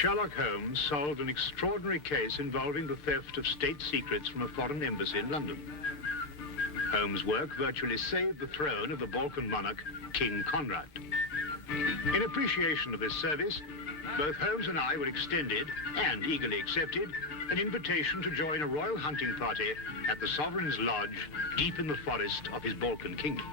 Sherlock Holmes solved an extraordinary case involving the theft of state secrets from a foreign embassy in London. Holmes' work virtually saved the throne of the Balkan monarch, King Conrad. In appreciation of his service, both Holmes and I were extended, and eagerly accepted, an invitation to join a royal hunting party at the Sovereign's Lodge, deep in the forest of his Balkan kingdom.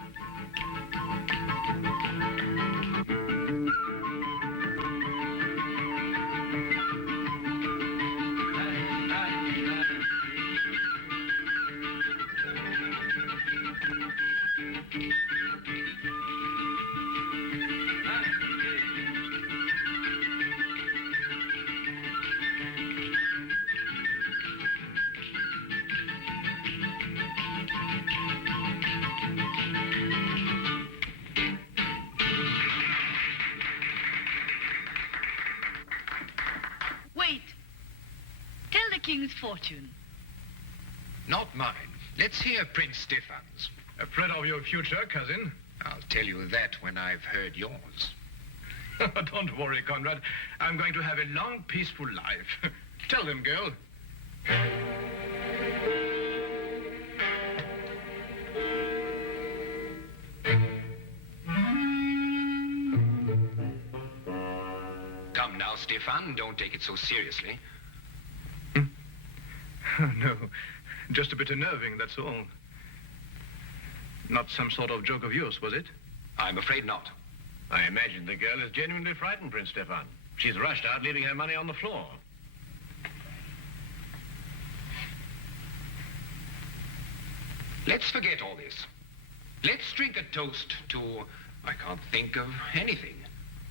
King's fortune. Not mine. Let's hear Prince Stefan's. Afraid of your future, cousin? I'll tell you that when I've heard yours. Don't worry, Conrad. I'm going to have a long, peaceful life. Tell them, girl. Come now, Stefan. Don't take it so seriously. No, just a bit unnerving, that's all. Not some sort of joke of yours, was it? I'm afraid not. I imagine the girl is genuinely frightened, Prince Stefan. She's rushed out, leaving her money on the floor. Let's forget all this. Let's drink a toast to... I can't think of anything.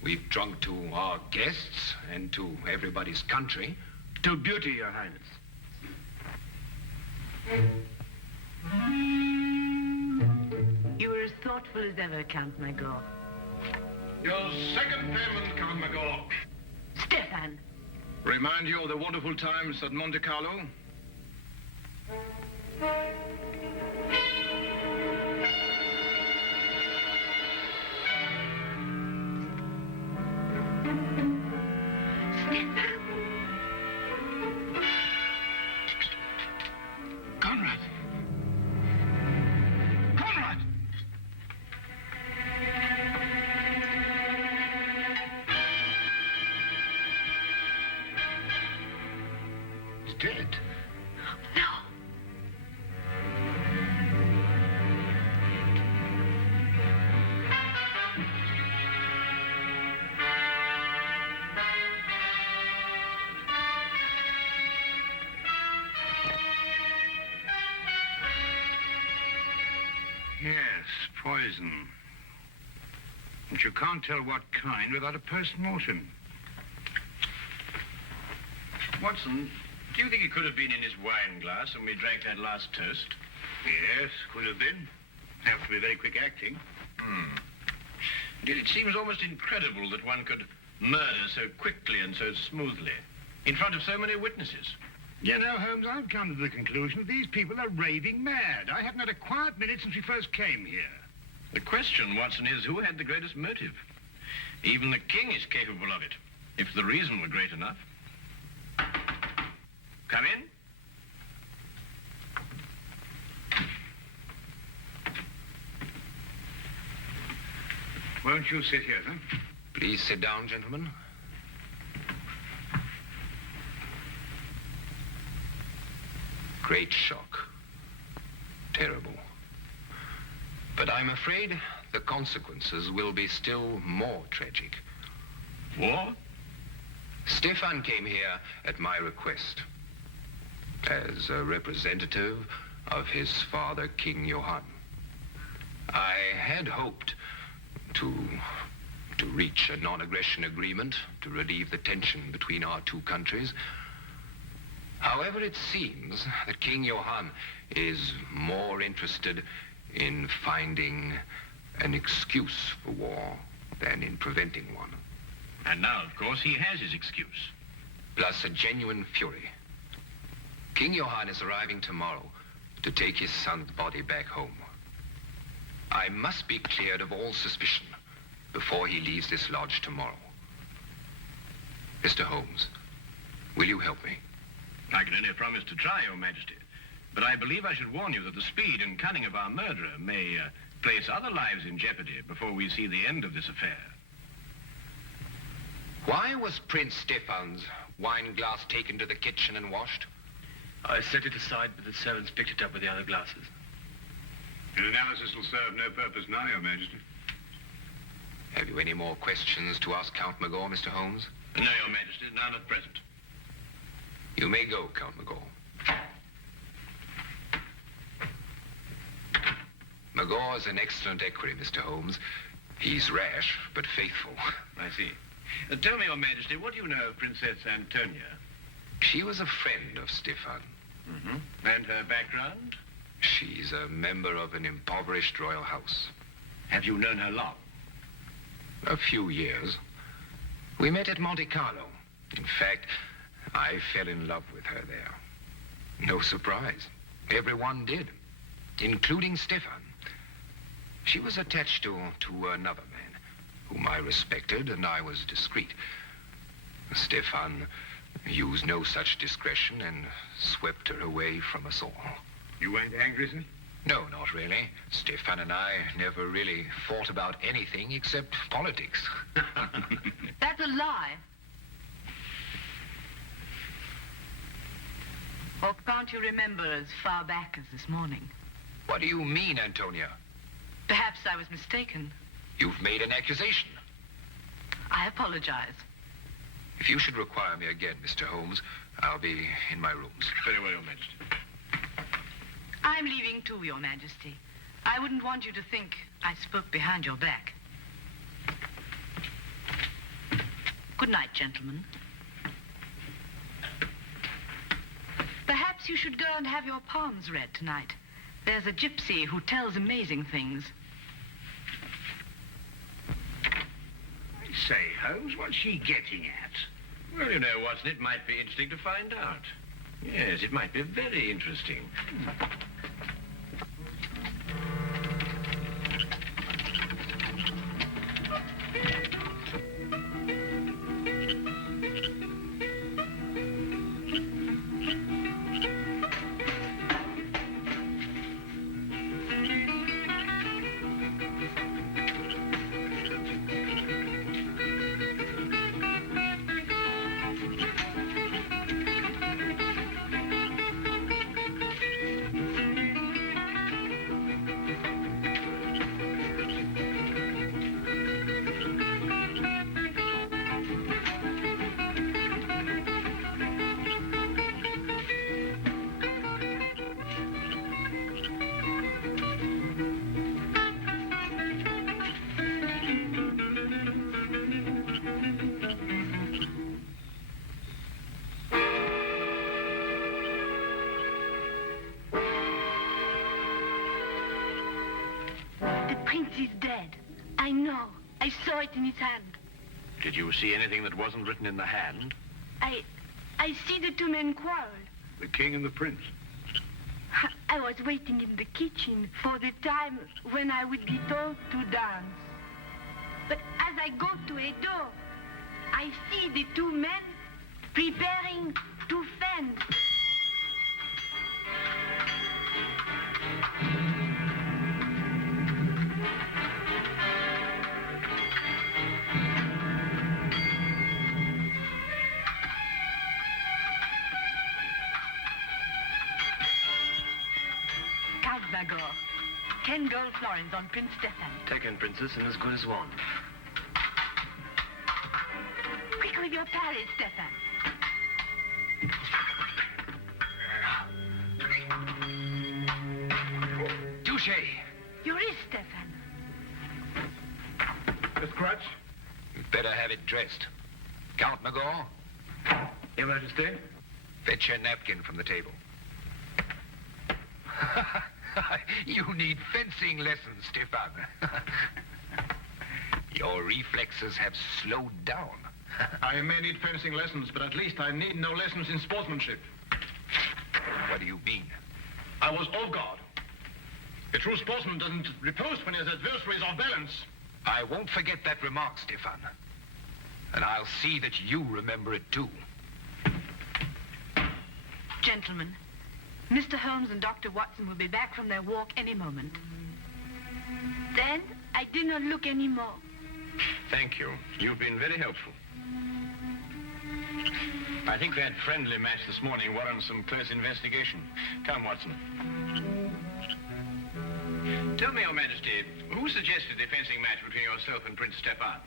We've drunk to our guests and to everybody's country. To beauty, Your Highness. You were as thoughtful as ever, Count Magor. Your second payment, Count Magor. Stefan. Remind you of the wonderful times at Monte Carlo? Dead. No. Yes, poison. But you can't tell what kind without a post-mortem. Watson, do you think it could have been in his wine glass when we drank that last toast? Yes, could have been. Have to be very quick acting. Indeed, it seems almost incredible that one could murder so quickly and so smoothly in front of so many witnesses. You know, Holmes, I've come to the conclusion that these people are raving mad. I haven't had a quiet minute since we first came here. The question, Watson, is who had the greatest motive? Even the king is capable of it, if the reason were great enough. Come in. Won't you sit here, then? Please sit down, gentlemen. Great shock. Terrible. But I'm afraid the consequences will be still more tragic. War? Stefan came here at my request as a representative of his father, King Johann. I had hoped to reach a non-aggression agreement to relieve the tension between our two countries. However, it seems that King Johann is more interested in finding an excuse for war than in preventing one. And now, of course, he has his excuse. Plus a genuine fury. King Johann is arriving tomorrow to take his son's body back home. I must be cleared of all suspicion before he leaves this lodge tomorrow. Mr. Holmes, will you help me? I can only promise to try, Your Majesty. But I believe I should warn you that the speed and cunning of our murderer may place other lives in jeopardy before we see the end of this affair. Why was Prince Stefan's wine glass taken to the kitchen and washed? I set it aside, but the servants picked it up with the other glasses. An analysis will serve no purpose now, Your Majesty. Have you any more questions to ask Count Magor, Mr. Holmes? No, Your Majesty, none at present. You may go, Count Magor. Magor is an excellent equerry, Mr. Holmes. He's rash, but faithful. I see. Tell me, Your Majesty, what do you know of Princess Antonia? She was a friend of Stefan. Mm-hmm. And her background? She's a member of an impoverished royal house. Have you known her long? A few years. We met at Monte Carlo. In fact, I fell in love with her there. No surprise. Everyone did, including Stefan. She was attached to another man, whom I respected, and I was discreet. Stefan used no such discretion and swept her away from us all. You weren't angry, sir? No, not really. Stefan and I never really fought about anything except politics. That's a lie. Or can't you remember as far back as this morning? What do you mean, Antonia? Perhaps I was mistaken. You've made an accusation. I apologize. If you should require me again, Mr. Holmes, I'll be in my rooms. Very well, Your Majesty. I'm leaving too, Your Majesty. I wouldn't want you to think I spoke behind your back. Good night, gentlemen. Perhaps you should go and have your palms read tonight. There's a gypsy who tells amazing things. I say, Holmes, what's she getting at? Well, you know, Watson, it might be interesting to find out. Yes, it might be very interesting. He's dead. I know. I saw it in his hand. Did you see anything that wasn't written in the hand? I see the two men quarrel. The king and the prince. I was waiting in the kitchen for the time when I would be told to dance. But as I go to a door, I see the two men preparing to fence. Magor. 10 gold florins on Prince Stefan. Taken, Princess, and as good as one. Quick with your parry, Stefan. Touche! Your wrist, Stefan. Miss Crutch? You'd better have it dressed. Count Magor, Your Majesty? fetch your napkin from the table. You need fencing lessons, Stefan. Your reflexes have slowed down. I may need fencing lessons, but at least I need no lessons in sportsmanship. What do you mean? I was off guard. A true sportsman doesn't riposte when his adversary is off balance. I won't forget that remark, Stefan. And I'll see that you remember it too. Gentlemen, Mr. Holmes and Dr. Watson will be back from their walk any moment. Then I did not look anymore. Thank you. You've been very helpful. I think that friendly match this morning warrants some close investigation. Come, Watson. Tell me, Your Majesty, who suggested the fencing match between yourself and Prince Stefan?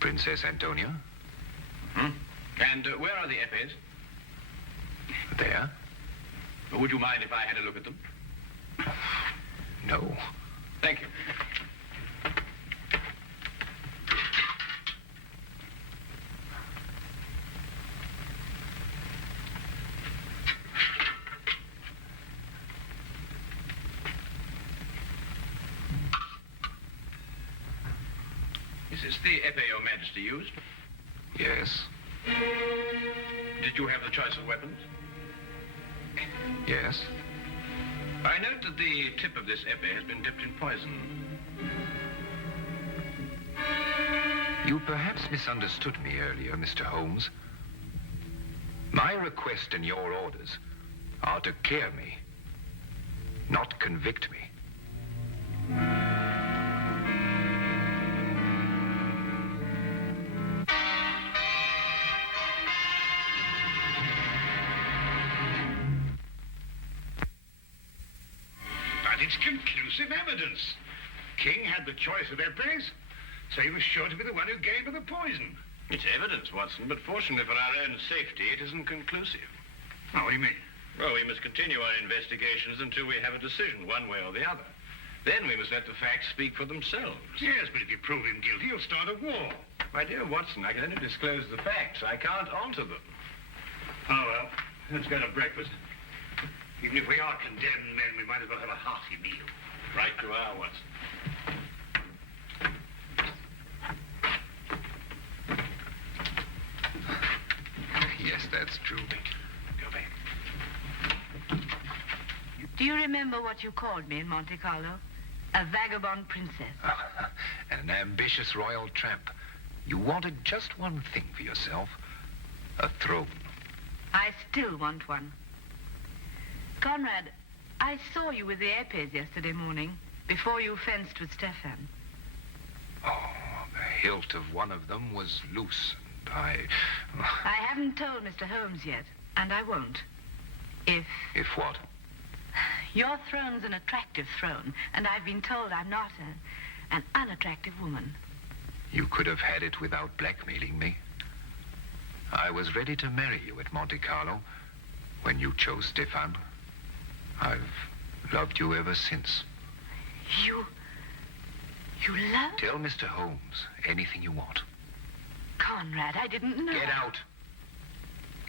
Princess Antonia? And where are the epées? There? Would you mind if I had a look at them? No. Thank you. Is this the epée Your Majesty used? Yes. Did you have the choice of weapons? Yes. I note that the tip of this epée has been dipped in poison. You perhaps misunderstood me earlier, Mr. Holmes. My request and your orders are to clear me, not convict me. But it's conclusive evidence. King had the choice of epées, so he was sure to be the one who gave her the poison. It's evidence, Watson, but fortunately for our own safety, it isn't conclusive. Oh, what do you mean? Well, we must continue our investigations until we have a decision, one way or the other. Then we must let the facts speak for themselves. Yes, but if you prove him guilty, you'll start a war. My dear Watson, I can only disclose the facts. I can't alter them. Oh, well, let's go to breakfast. Even if we are condemned men, we might as well have a hearty meal. Right you are, Watson. Yes, that's true. Go back. Do you remember what you called me in Monte Carlo? A vagabond princess. An ambitious royal tramp. You wanted just one thing for yourself. A throne. I still want one. Conrad, I saw you with the epées yesterday morning, before you fenced with Stefan. Oh, the hilt of one of them was loose, and I haven't told Mr. Holmes yet, and I won't. If what? your throne's an attractive throne, and I've been told I'm not an unattractive woman. You could have had it without blackmailing me. I was ready to marry you at Monte Carlo when you chose Stefan. I've loved you ever since. You love? Tell Mr. Holmes anything you want. Conrad, I didn't know. Get out.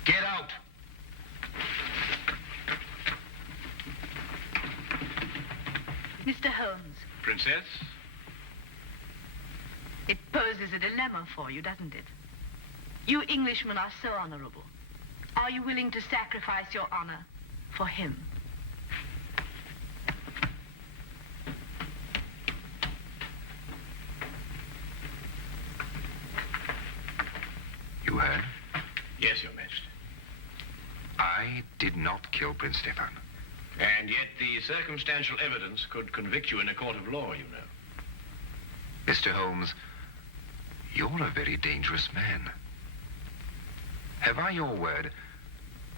Get out. Mr. Holmes, Princess? it poses a dilemma for you, doesn't it? You Englishmen are so honorable. Are you willing to sacrifice your honor for him? You heard? Yes, Your Majesty. I did not kill Prince Stefan. And yet the circumstantial evidence could convict you in a court of law, you know. Mr. Holmes, you're a very dangerous man. Have I your word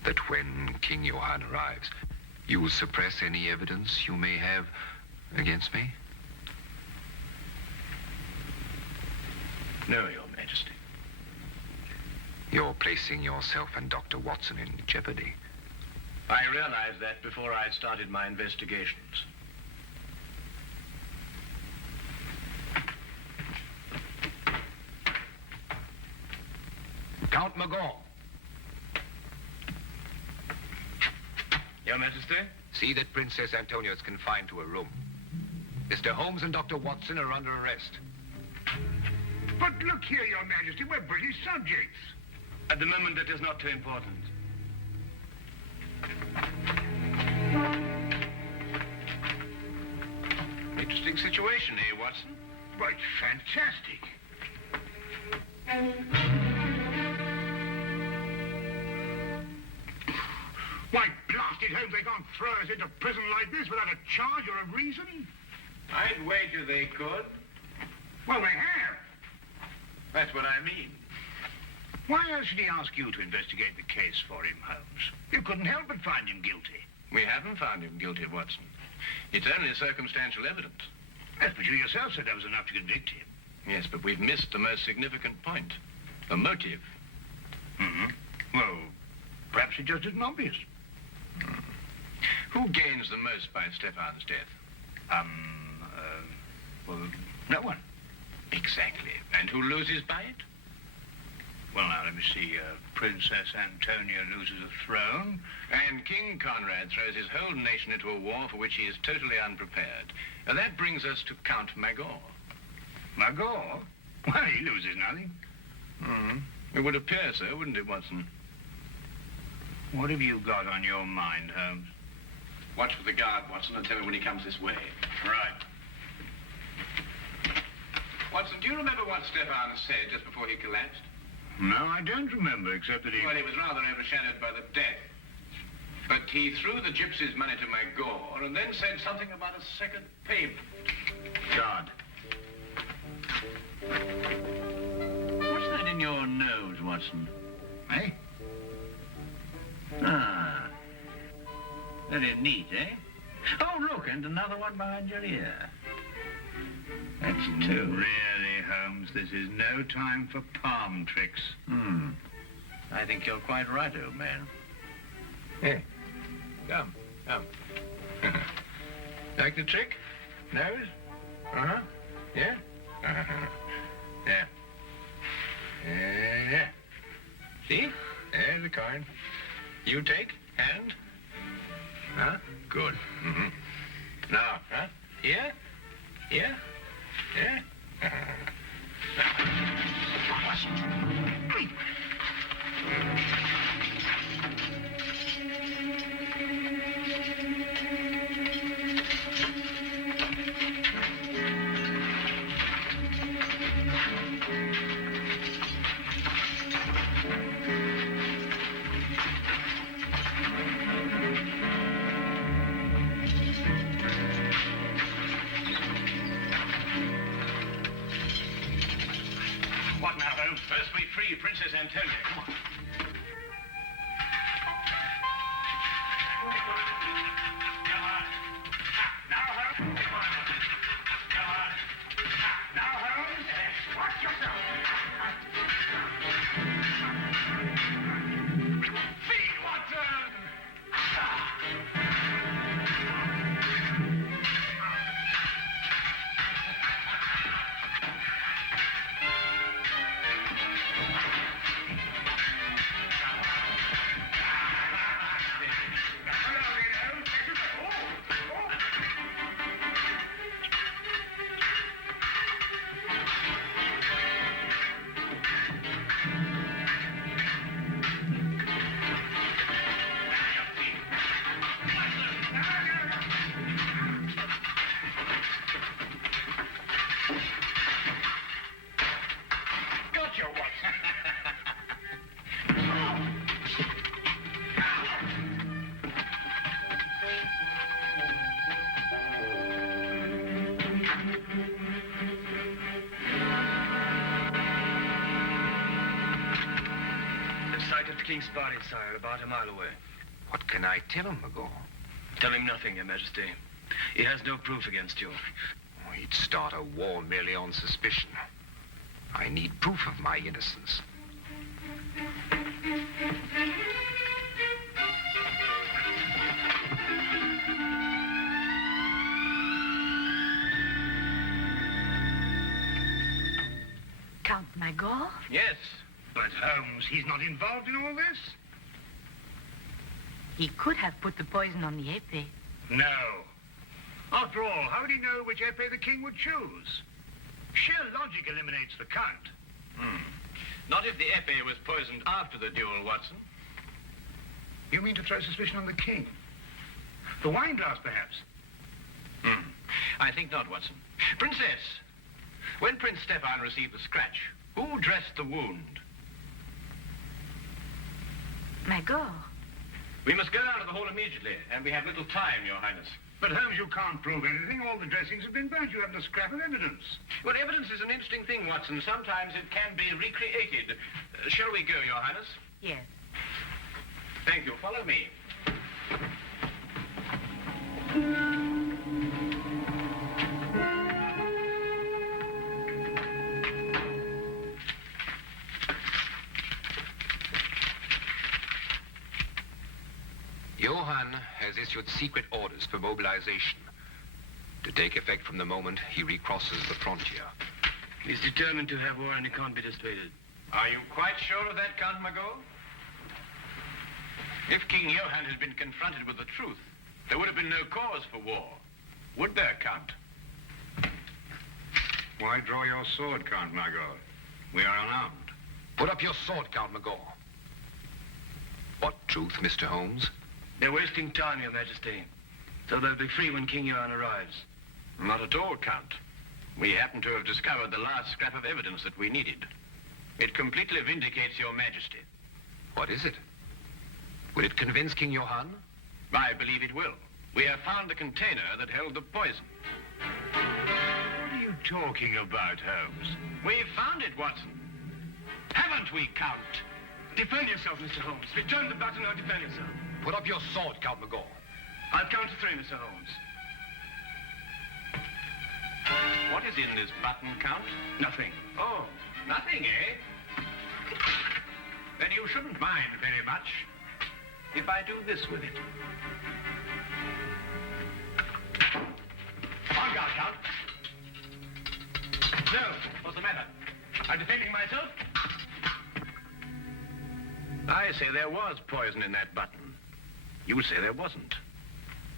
that when King Johann arrives, you will suppress any evidence you may have against me? No, Your Majesty. You're placing yourself and Dr. Watson in jeopardy. I realized that before I started my investigations. Count Magall. Your Majesty? See that Princess Antonia is confined to a room. Mr. Holmes and Dr. Watson are under arrest. But look here, Your Majesty, we're British subjects. At the moment, that is not too important. Interesting situation, eh, Watson? Right, fantastic. Why, blast it, Holmes, they can't throw us into prison like this without a charge or a reason. I'd wager they could. Well, they have. That's what I mean. Why else should he ask you to investigate the case for him, Holmes? You couldn't help but find him guilty. We haven't found him guilty, Watson. It's only circumstantial evidence. Yes, but you yourself said that was enough to convict him. Yes, but we've missed the most significant point. The motive. Mm-hmm. Well, perhaps it just isn't obvious. Who gains the most by Stefan's death? Well, no one. Exactly. And who loses by it? Well, now, let me see. Princess Antonia loses a throne. And King Conrad throws his whole nation into a war for which he is totally unprepared. And that brings us to Count Magor. Magor? Well, he loses nothing. It would appear so, wouldn't it, Watson? What have you got on your mind, Holmes? Watch for the guard, Watson, and tell me when he comes this way. Right. Watson, do you remember what Stefan said just before he collapsed? No, I don't remember, except that he... Well, he was rather overshadowed by the death. But he threw the gypsies' money to Magor and then said something about a second payment. God. What's that in your nose, Watson? Eh? Ah. Very neat, eh? Oh, look, and another one behind your ear. That's two. Really, Holmes, this is no time for palm tricks. I think you're quite right, old man. Hey, come. Like the trick? Nose? Uh-huh. Yeah? Uh-huh. Yeah. Yeah. See? There's the coin. You take, hand. Huh? Good. Now, huh? Here? Here? Yeah? What now, Holmes? First we free Princess Antonia. Come on. King's party, sire, about a mile away. What can I tell him, Magor? Tell him nothing, Your Majesty. He has no proof against you. He'd start a war merely on suspicion. I need proof of my innocence. Count Magor? Yes. But, Holmes, he's not involved in all this? He could have put the poison on the épée. No. After all, how would he know which épée the king would choose? Sheer logic eliminates the count. Not if the épée was poisoned after the duel, Watson. You mean to throw suspicion on the king? The wine glass, perhaps? I think not, Watson. Princess, when Prince Stefan received the scratch, Who dressed the wound? Magor. We must go down to the hall immediately, and we have little time, Your Highness. But Holmes, you can't prove anything. All the dressings have been burnt. You haven't a scrap of evidence. Well, evidence is an interesting thing, Watson. Sometimes it can be recreated. Shall we go, Your Highness? Yes. Thank you. Follow me. Johann has issued secret orders for mobilization to take effect from the moment he recrosses the frontier. He's determined to have war and he can't be dissuaded. Are you quite sure of that, Count Magor? If King Johann had been confronted with the truth, there would have been no cause for war. Would there, Count? Why draw your sword, Count Magor? We are unarmed. Put up your sword, Count Magor. What truth, Mr. Holmes? They're wasting time, Your Majesty. So they'll be free when King Johann arrives. Not at all, Count. We happen to have discovered the last scrap of evidence that we needed. It completely vindicates Your Majesty. What is it? Will it convince King Johann? I believe it will. We have found the container that held the poison. What are you talking about, Holmes? We've found it, Watson. Haven't we, Count? Defend yourself, Mr. Holmes. Return the button or defend yourself. Put up your sword, Count Magor. I'll count to 3, Mr. Holmes. What is in this button, Count? Nothing. Oh, nothing, eh? Then you shouldn't mind very much if I do this with it. On guard, Count. No, what's the matter? I'm defending myself? I say there was poison in that button. You say there wasn't.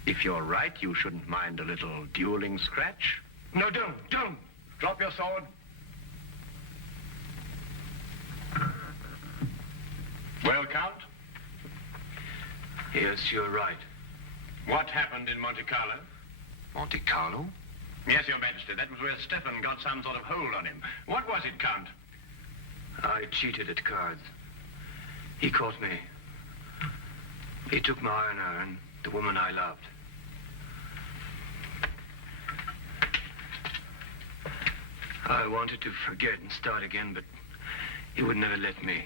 If you're right, you shouldn't mind a little dueling scratch. No, don't. Drop your sword. Well, Count? Yes, you're right. What happened in Monte Carlo? Monte Carlo? Yes, Your Majesty. That was where Stefan got some sort of hold on him. What was it, Count? I cheated at cards. He caught me. He took my honor and the woman I loved. I wanted to forget and start again, but he would never let me.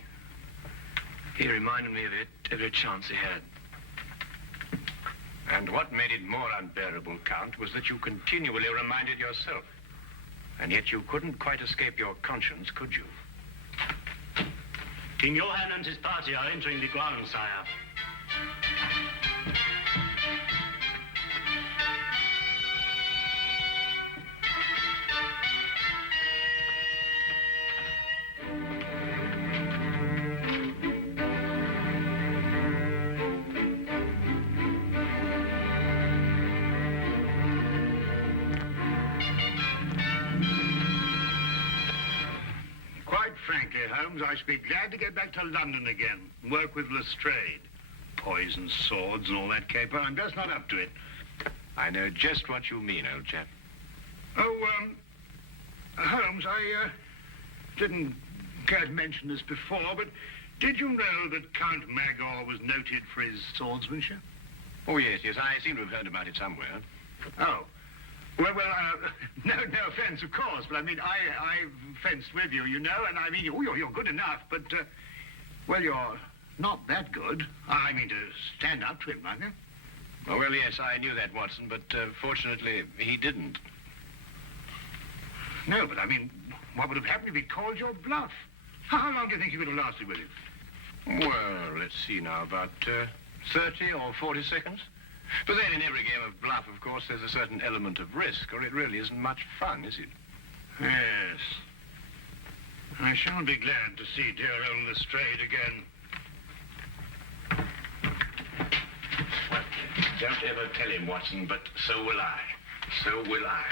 He reminded me of it every chance he had. And what made it more unbearable, Count, was that you continually reminded yourself. And yet you couldn't quite escape your conscience, could you? King Johann and his party are entering the grounds, sire. Frankly, Holmes, I should be glad to get back to London again, work with Lestrade. Poison swords and all that caper. I'm just not up to it. I know just what you mean, old chap. Oh, Holmes, I didn't care to mention this before, but did you know that Count Magor was noted for his swordsmanship? Oh, yes, I seem to have heard about it somewhere. Oh. Well, no offense, of course, but I mean, I've fenced with you, you know, and I mean, you're good enough, but, well, you're not that good. I mean, to stand up to him, aren't you? Oh, well, yes, I knew that, Watson, but fortunately, he didn't. No, but I mean, what would have happened if he'd called your bluff? How long do you think you could have lasted with him? Well, let's see now, about 30 or 40 seconds. But then in every game of bluff, of course, there's a certain element of risk, or it really isn't much fun, is it? Yes. I shall be glad to see dear old Lestrade again. Well, don't ever tell him, Watson, but so will I. So will I.